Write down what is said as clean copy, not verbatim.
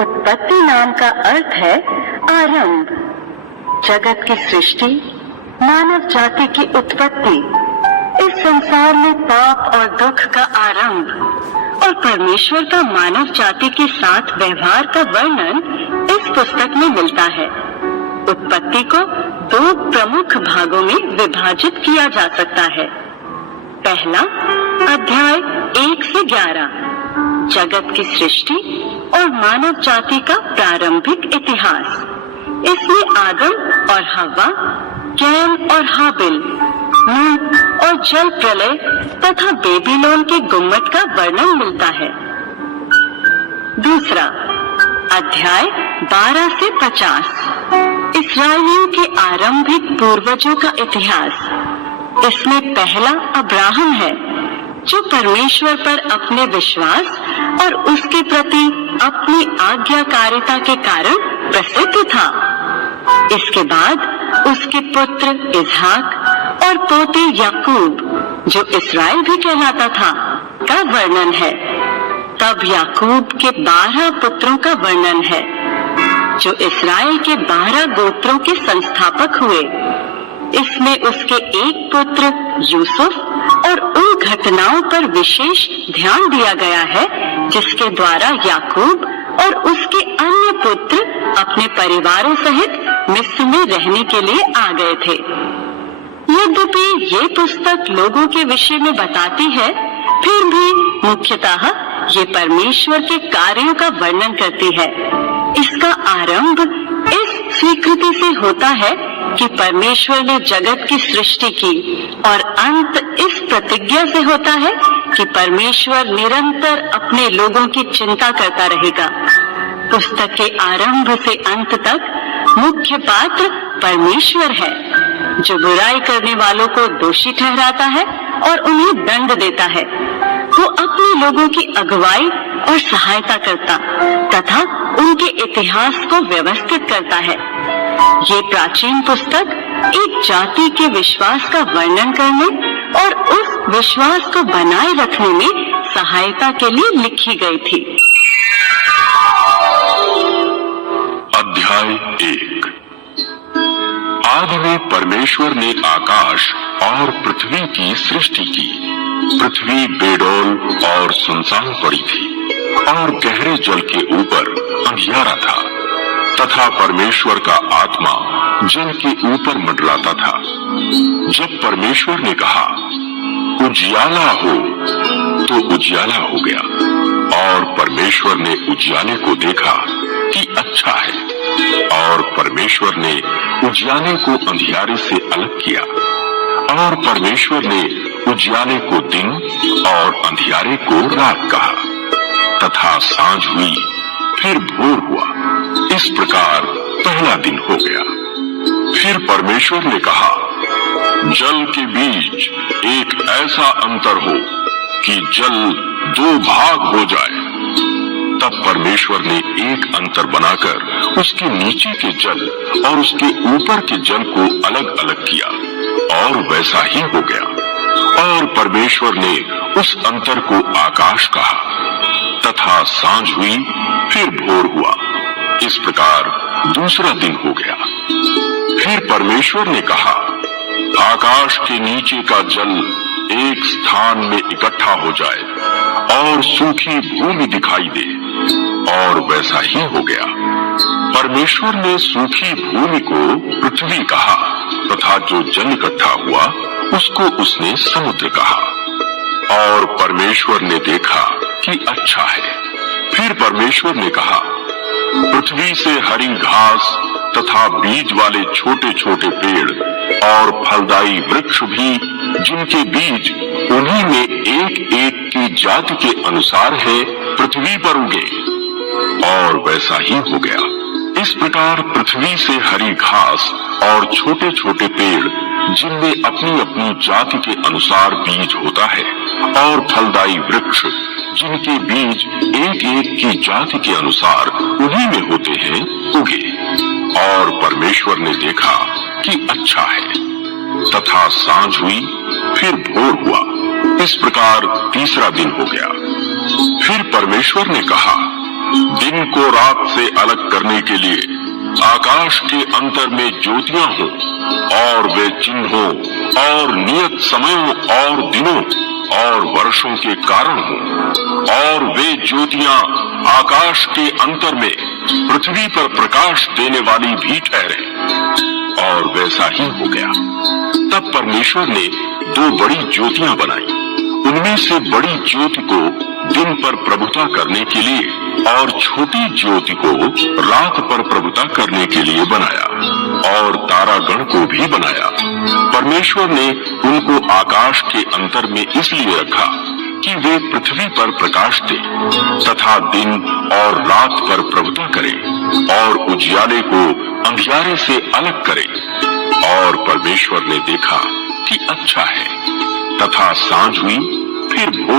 उत्पत्ति नाम का अर्थ है आरंभ। जगत की सृष्टि, मानव जाति की उत्पत्ति, इस संसार में पाप और दुख का आरंभ और परमेश्वर का मानव जाति के साथ व्यवहार का वर्णन इस पुस्तक में मिलता है। उत्पत्ति को दो प्रमुख भागों में विभाजित किया जा सकता है। पहला अध्याय 1 से 11 जगत की सृष्टि और मानव जाति का प्रारंभिक इतिहास। इसमें आदम और हव्वा, कैन और हाबिल, नूह और जल प्रलय तथा बेबीलोन के गुम्मट का वर्णन मिलता है। दूसरा अध्याय 12 से 50 इस्राएलियों के आरंभिक पूर्वजों का इतिहास। इसमें पहला अब्राहम है, जो परमेश्वर पर अपने विश्वास और उसके प्रति अपनी आज्ञाकारिता के कारण प्रसिद्ध था। इसके बाद उसके पुत्र इसहाक और पोते याकूब, जो इस्राएल भी कहलाता था, का वर्णन है। तब याकूब के 12 पुत्रों का वर्णन है, जो इस्राएल के 12 गोत्रों के संस्थापक हुए। इसमें उसके एक पुत्र यूसुफ और उन घटनाओं पर विशेष ध्यान दिया गया है जिसके द्वारा याकूब और उसके अन्य पुत्र अपने परिवारों सहित मिस्र में रहने के लिए आ गए थे। यद्यपि ये पुस्तक लोगों के विषय में बताती है, फिर भी मुख्यतः ये परमेश्वर के कार्यों का वर्णन करती है। इसका आरंभ इस स्वीकृति से होता है कि परमेश्वर ने जगत की सृष्टि की और अंत इस प्रतिज्ञा से होता है कि परमेश्वर निरंतर अपने लोगों की चिंता करता रहेगा। पुस्तक के आरंभ से अंत तक मुख्य पात्र परमेश्वर है, जो बुराई करने वालों को दोषी ठहराता है और उन्हें दंड देता है। वो अपने लोगों की अगुवाई और सहायता करता तथा उनके इतिहास को व्यवस्थित करता है। ये प्राचीन पुस्तक एक जाति के विश्वास का वर्णन करने और उस विश्वास को बनाए रखने में सहायता के लिए लिखी गई थी। अध्याय 1। आदि में परमेश्वर ने आकाश और पृथ्वी की सृष्टि की। पृथ्वी बेडौल और सुनसान पड़ी थी और गहरे जल के ऊपर अंधियारा था तथा परमेश्वर का आत्मा जल के ऊपर मंडराता था। जब परमेश्वर ने कहा उजियाला हो, तो उजियाला हो गया। और परमेश्वर ने उजियाले को देखा कि अच्छा है। और परमेश्वर ने उजियाले को अंधियारे से अलग किया। और परमेश्वर ने उजियाले को दिन और अंधियारे को रात कहा। तथा सांझ हुई, फिर भोर हुआ। इस प्रकार पहला दिन हो गया। फिर परमेश्वर ने कहा जल के बीच एक ऐसा अंतर हो कि जल 2 भाग हो जाए। तब परमेश्वर ने एक अंतर बनाकर उसके नीचे के जल और उसके ऊपर के जल को अलग अलग किया, और वैसा ही हो गया। और परमेश्वर ने उस अंतर को आकाश कहा। तथा सांझ हुई, फिर भोर हुआ। इस प्रकार दूसरा दिन हो गया। फिर परमेश्वर ने कहा आकाश के नीचे का जल एक स्थान में इकट्ठा हो जाए और सूखी भूमि दिखाई दे, और वैसा ही हो गया। परमेश्वर ने सूखी भूमि को पृथ्वी कहा तथा जो जल इकट्ठा हुआ उसको उसने समुद्र कहा। और परमेश्वर ने देखा कि अच्छा है। फिर परमेश्वर ने कहा पृथ्वी से हरी घास तथा बीज वाले छोटे छोटे पेड़ और फलदायी वृक्ष भी, जिनके बीज उन्हीं में एक एक की जाति के अनुसार है, पृथ्वी पर उगे। और वैसा ही हो गया। इस प्रकार पृथ्वी से हरी घास और छोटे छोटे पेड़, जिनमें अपनी अपनी जाति के अनुसार बीज होता है, और फलदायी वृक्ष, जिनके बीज एक एक की जाति के अनुसार उन्हीं में होते हैं, उगे। और परमेश्वर ने देखा कि अच्छा है। तथा सांझ हुई, फिर भोर हुआ। इस प्रकार तीसरा दिन हो गया। फिर परमेश्वर ने कहा दिन को रात से अलग करने के लिए आकाश के अंतर में ज्योतियां हों और वे चिन्हों और नियत समयों और दिनों और वर्षों के कारण हों और वे ज्योतियां आकाश के अंतर में पृथ्वी पर प्रकाश देने वाली भी ठहरे। और वैसा ही हो गया। तब परमेश्वर ने 2 बड़ी ज्योतियां बनाई। उनमें से बड़ी ज्योति को दिन पर प्रभुता करने के लिए और छोटी ज्योति को रात पर प्रभुता करने के लिए बनाया और तारागण को भी बनाया। परमेश्वर ने उनको आकाश के अंतर में इसलिए रखा कि वे पृथ्वी पर प्रकाश दे तथा दिन और रात पर प्रभुता करे और उजियाले को अंधियारे से अलग करे। और परमेश्वर ने देखा कि अच्छा है। तथा सांझ हुई, फिर भोर